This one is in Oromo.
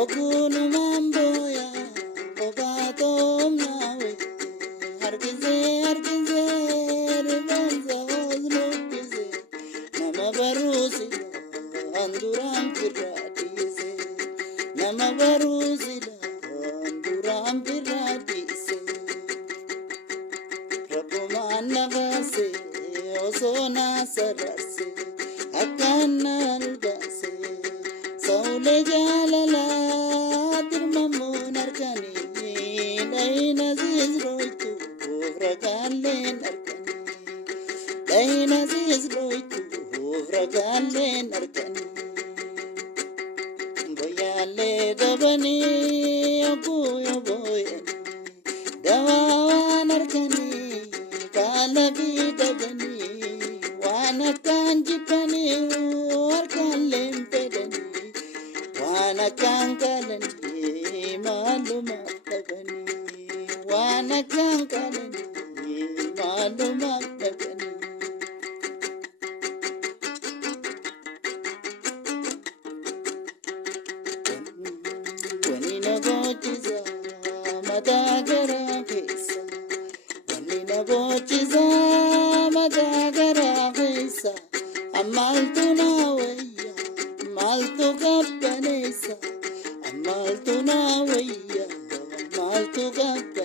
Okunu mambo ya obato nawe hargize hargize ribanza ozlukize nama barusi anduram piradise nama barusi anduram piradise rakuman nagase osona sarase akana albase saule jalala dirmamun arkani daina zizroitu ufragalen arkani daina zizroitu ufragalen arkani boyale dabani abuyo boyani dawan arkani kalabi dabani wana kanjipani arkalem pedani wana kankalani maluma tabani wana kankalani maluma tabani wanina bochiza madagara pesa wanina bochiza madagara pesa amaltu nawaya maltu gabbanesa amaltu nawaya maltu gabbanesa